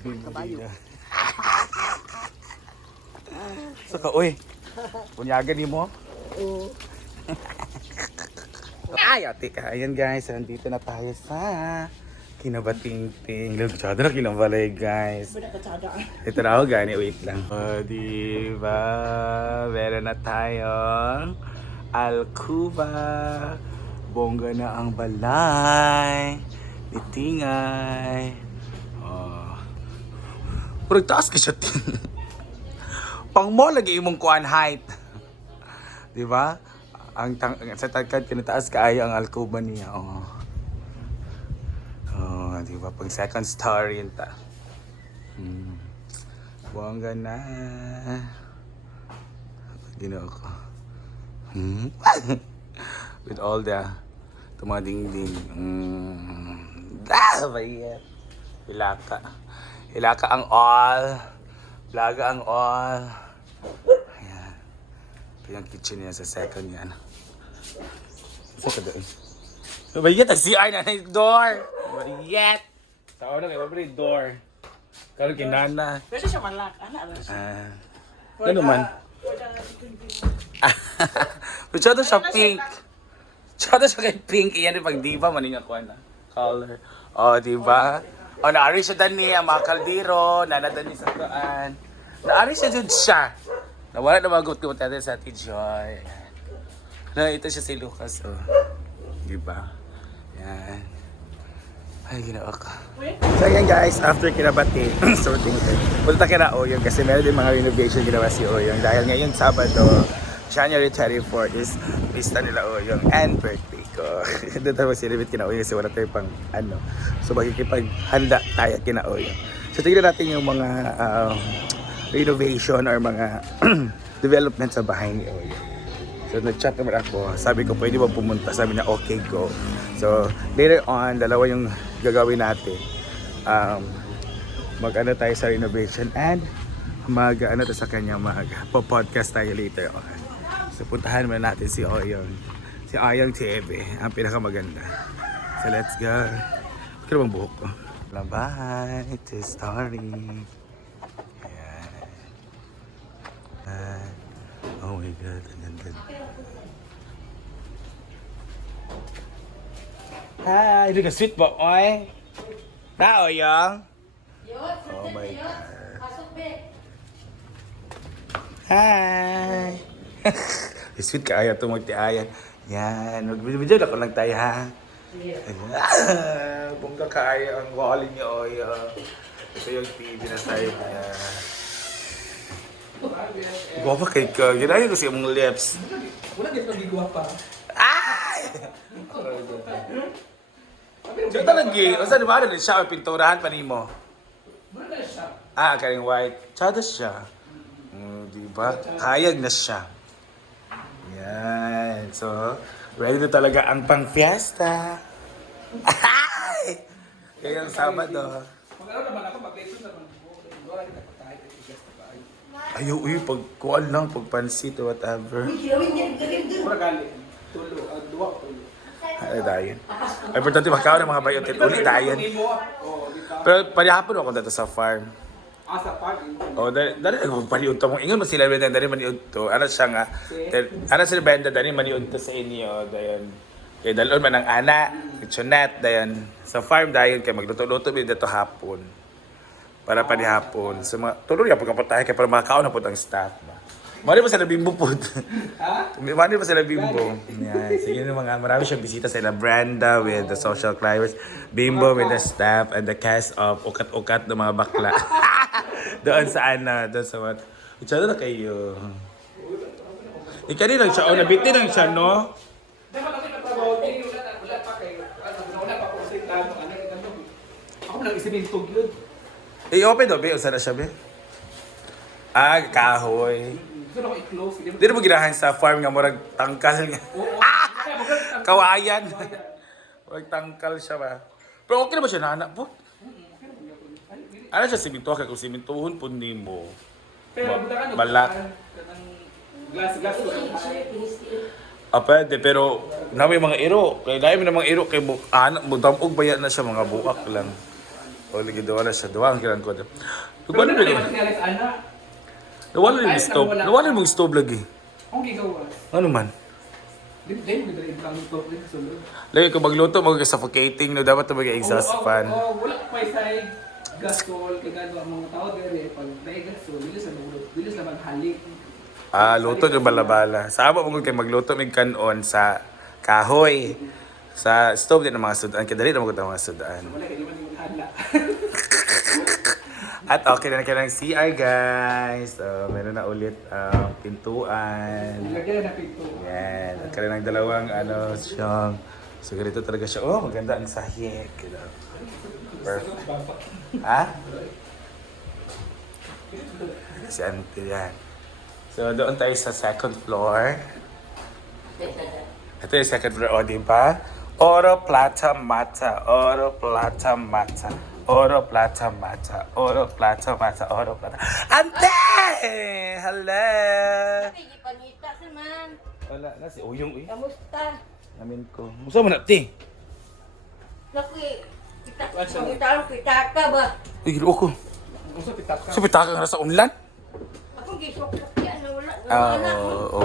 Bimbo. Saka, uy. Punyagan mo. Oo. Ay, ate ka. Ayan guys, nandito na tayo sa Kinabatingting. Lugtsada na kinabalay guys. Ito na ako gani, wait lang. O, diba? Meron na tayong Alcuba. Bongga na ang balay. Itingay. Oh. Pero taas ka siya. Pang mo lagi imong kuan height. Diba? Sa tagkad kinataas kaayo ang Alcuba niya. Oh. Oh, diba? Pag second story yun ta. Bongga na. Ginoo ko. With all the tumadingding. Bayet. Hilaka. Hilaka ang all. Blaga ang all. Ayan. Ito yung kitchen niya sa second yan. Sa ka doon. Bayet ang CR na yung door. Bayet. Sa una kayo, bayet door. Karoon kinana. Pwede siya malak. Ano siya? Ano man? Masyado siya pink. Masyado siya kay pink. Iyan yung pag diba maninga ko na. Color. O, diba? O, naari siya dan niya, mga kaldero, nanadan niya sa daan. Naari siya dyan siya. Nawala na magot-gut natin sa Ate Joy. Na, ito siya si Lucas, o. Diba? Yan. Ay, ginawa ko. So, yan guys, after kinabati, sorting ko. Punta ka na Oyong kasi meron din mga renovation ginawa si Oyong. Dahil ngayon Sabado, January 24 is pista nila Oyong and birthday ko. Doon tayo mag-celebrate kina Oyong kasi wala tayo pang ano. So makikipaghanda tayo kina Oyong. So tignan natin yung mga renovation or mga development sa bahay ni Oyong. So nag-chat naman ako, sabi ko pwede ba pumunta? Sabi niya okay, go. So later on, dalawa yung gagawin natin. Mag-ano tayo sa renovation and mag-ano tayo sa kanya, mag-podcast tayo later on. So puntahan naman natin si Oyong. Si Oyong TV, ang pinakamaganda. So let's go. Kaya bang buhok ko? Bye, it's a story. Yeah. Oh my God, ang ganda. Hi, ito ka sweet ba, oy? Na, Oyong? Oh my God. Hi! Sweet ka ayaw ito magtiayan. Yan, magbibidyo na ko lang tayo ha. Bongga ka ayaw ang walling niya, Oyong. Ito yung TV na tayo niya. Guwapa kay ka. Ginaya ko siya mong lips. Wala din pag-guwapa. Ay! Diyo talagi. O saan ba rin siya? Pinturahan pa ni mo. Wala siya. Karing white. Tsada siya. Diba? Kayag na siya. Yan. So, ready na talaga ang pang-fiesta. Ay! Kaya ang Sabado. Mag-ano naman ako, mag-lesson naman ko. Wala din ako kahit i-guess na ba. Ayaw, pagkuhan lang, pagpansit or whatever. Wala galing. Tulo, duwa ko tulo. Ay, dayan. Ay, importante makaw ng mga bayotin. Uli, dayan. Oo, di ba? Pero parihapon ako dito sa farm. Sa park. Oh, dari paniud to mo. Ingon mo sila benda dari maniud to. Ano siya nga? Ano sila benda dari maniud to sa inyo dayon. Kay dalon man ang ana, kitchenette dayon. Sa farm dayon kay magluto-luto bi dito hapon. Para panihapon. So mga tuloy ya pagkapatahe kay para makakaon na pud ang staff ba. Mari pa sila bimbo pud. Ha? Mari pa sila bimbo. Yan. Sige na mga marami siyang bisita sila Brenda with the social climbers, Bimbo with the staff and the cast of ukat-ukat ng mga bakla. Doon sa doon sa what? Itsado na kayo. Ikani lang siya, nabitin lang siya, no? Dapat kasi natrabaho din, wala pa kayo. Wala pa po sa plano, ako lang isinintog yun. I-open do, be. Usa na siya, be. Kahoy. Gusto na ako i-close. Di na mo ginahan sa farm nga murag tangkal nga. Kawayan. Murag tangkal siya ba. Pero okay na ba siya na anak po? Ano siya siminto kay kung simintuhon po ni mo. Pero buta ka Balak. Glass ko. Pwede, pero na may mga iro. Kaya dahil may mga iro kay anak mo damog bayan na siya mga buak lang. O, lagi wala siya. Duwa ang kilang ko. Pero Wala na rin. materialize ana. Nawala rin yung stove. Nawala rin yung stove lagi. Ang gigawas. Ano man? Dahil mo dito ang ito rin sulod. Lagi ko magluto, mag-suffocating. No, dapat na mag-exhaust fan. Wala pa sa gasol kay gano ang mga tao dere pag dai gasol bilis na lulot. Bilis na maghalik. Luto yung bala-bala. Sa amo mo kayo magluto, may kanon sa kahoy. Sa stove din ng mga sudaan. Kadali na mga mga sudaan. Wala kay di man yung hala. At okay na ng CR guys. So, meron na ulit pintuan. Lagyan na pito. Yan. At kaya ng dalawang siyang. So, ganito talaga siya. Oh, maganda ang sahig. Perfect. Ha? Si Auntie yan. So, doon tayo sa second floor. Ito yung second floor. O, di ba? Oro, plata, mata. Oro, plata, mata. Oro, plata, mata. Oro, plata, mata. Oro, plata. Ante! Hello! Ay, ipangita sa man. Wala na si Uyong eh. Kamusta? Namin ko. Musta mo na, ti? Naku, kita ka ba? Ay, gilo ko. Uso pitak ka. So, pitaka ka na sa unlan? Ako gisok-sok yan. Wala.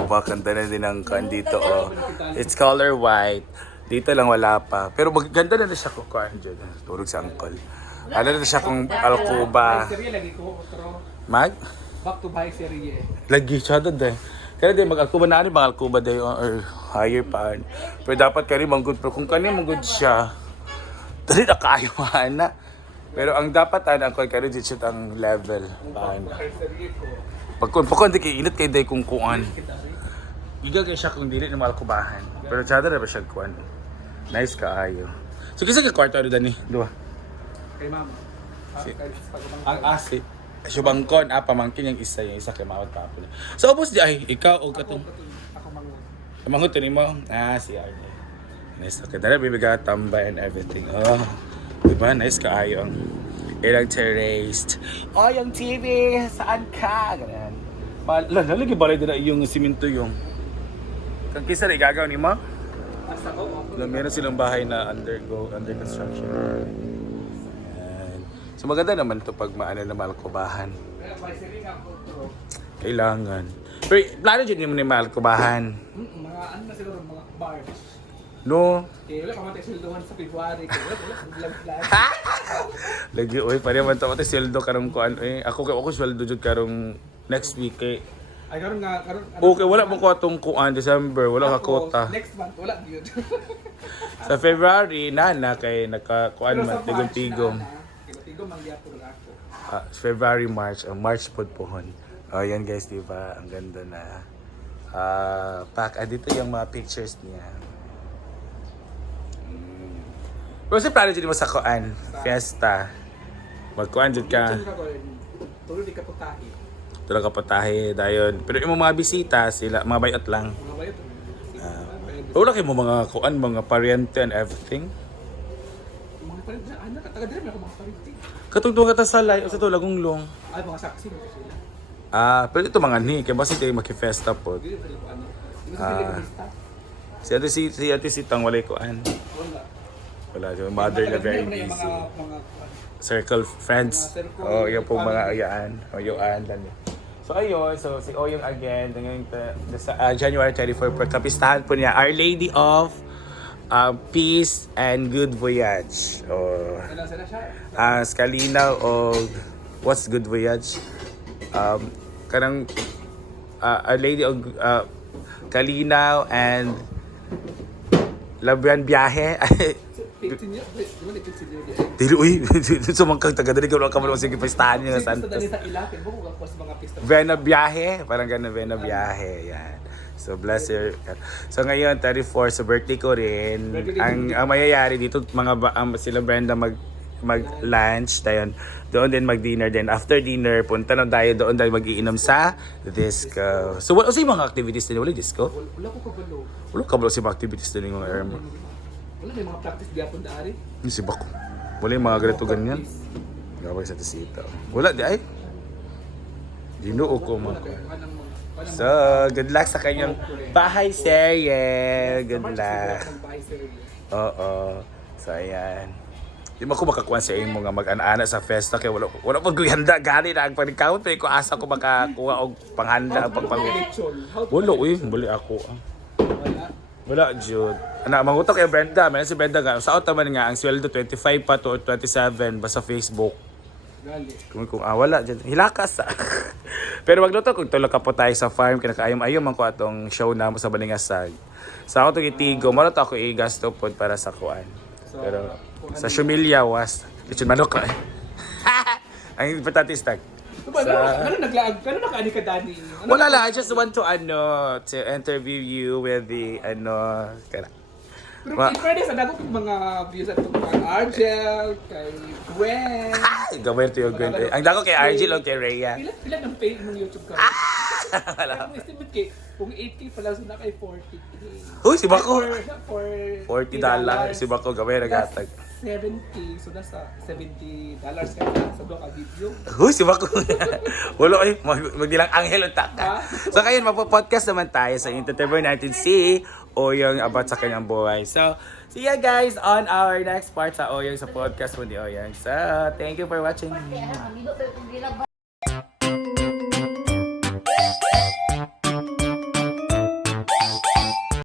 Bakanta na din ang kan dito. Oh. It's color white. Dito lang wala pa. Pero maganda na siya ko kuan dyan. Turog sa angkol. Ano na siya kung alkuba. Serye lagi ko otro. Mag? Back to bike serye. Lagi siya doon eh. Kaya din mag-alkuba na rin, mag-alkuba day or higher pa. Pero dapat ka rin manggod. Pero kung kanya manggod siya, dali na kaayuhan na. Pero ang dapat ang kaya rin dito ang level. Paano? Serye ko. Pagkon, di kayo init kayo day kung kuan. Iga kayo siya kung dili na malkubahan. Pero tsada na ba siya kuan? Nice kaayo. So kisa ka kwarto ano dani? Dua. Kay ma'am. Ang asi. Subangkon, pamangkin yung isa kay mawad pa po. So ubos di ay ikaw o katong Ako mangun. mangut ni mo. Si Arne. Nice okay. Dala bibiga tambay and everything. Oh. Diba? Nice kaayo ang ilang terraced. Oh, yung TV, saan ka? Ganyan. Lalagi balay na yung simento yung. Kung kisa rin gagawin ni mo? Basta ko. Meron silang bahay na under construction. Ayan. So maganda naman ito pag maano na malkubahan. Kaya may serye nga otro. Kailangan. Pero plano dyan mo ni malkubahan. Mga ano na siguro mga bars. No? Kaya wala kamatay silduhan sa February. Kaya wala lang. Lagi, oy, pare man ito sweldo karong kuan. Ako sweldo jud karong next week eh. Ay karon nga Okay, wala mo ko atong kuan December, wala ka kota. Next month wala gyud. Sa February na kay nakakuan man tigom-tigom. Tigom ang gyapon ako. February, March pod pohon. Oh, yan guys, di ba? Ang ganda na. Dito yung mga pictures niya. Pero sa plano dyan mo sa kuan, fiesta. Magkuan dyan ka. Tuloy di ka putahi. Tulad ka patahe, dayon. Pero yung mga bisita, sila, mga bayot lang. Mga bayot. Wala kayo mo mga kuan, mga pariente and everything. Mga parin anak taga dire ako mga parin. Katungtong ka ta sa lay, o sa to, lagong-long. Ay mga saksi mo sila. Pero ito mga ni, kaya basi tayo makifesta po. Dili ko ano. Dili ko sila lista. Si ate Sitang walay kuan. Wala. Wala, yung mother na very busy. Mga Circle friends. Oh, yung pong mga ayaan. O yoan lang yun. So ayun, si Oyong again, sa January 24, kapistahan po niya, Our Lady of Peace and Good Voyage. Sila siya. Skalinaw o what's Good Voyage? Kanang Our Lady of Kalinaw and Labuan Biyahe. 15 years. Di ba 15 years? Dili, uy, sumangkang taga-dali ka ka mo sige pistahan niyo sa Santos. Santos. Sa ilapin mo kung ako sa mga pista. Vena Biyahe, parang gano'n, Vena Biyahe, yan. So, bless your... So, ngayon, 34, sa birthday ko rin. Ang mayayari dito, sila Brenda mag-lunch, tayo, doon din mag-dinner din. After dinner, punta na tayo doon dahil mag-iinom sa disco. So, what yung mga activities din? Wala disco? Wala ko kabalo. Wala kabalo sa mga activities din yung mga Erma. Wala may mga practice gyapon daari. Yung si Bako. Wala yung mga ganito ganyan. Gawag sa tisita. Wala di ay. Ginoo ko mga. So, good luck sa kanyang bahay serye. Good luck. Oo. So, ayan. Di mo ko makakuha sa imo nga mag-ana sa festa kay wala pag handa gani na ang pagkawon pero ko asa ko makakuha og panghanda ang pagpang. Wala buli ako. Wala jud. Ana mangutok kay Brenda, man si Brenda nga sa man nga ang sweldo 25 pa to 27 basta Facebook. Kung wala dyan, hilakas sa. Pero magluto kung tulog ka po tayo sa farm, kinakaayom-ayom man ko atong show na mo sa Balingasag. Sa ako itong itigo, marot ako i-gasto po para sa kuan. Pero sa Shumilya was, kitchen manok ka. Ang importante is tag. Ano naglaag? Ano nakaani ka, Dani? Wala lang, I just want to interview you with the Pero pwede sa dagok yung mga views at kay Argel, kay Gwen. Gawin to yung Gwen. Ang dako kay Argel o kay Rhea. Pila ng pay ng YouTube ka? Kung estimate kay, kung 80 pala so na kay 40k. Uy, si Bako. For $40. Si Bako gawin nagatag. 7k, so nasa $70 ka na sa doka video. Uy, si Bako. Wala magdilang anghel o taka. So ngayon, magpo-podcast naman tayo sa Entertainment natin si Oyong about sa kanyang buhay. So, see ya guys on our next part sa Oyong sa podcast mo ni Oyong. So, thank you for watching.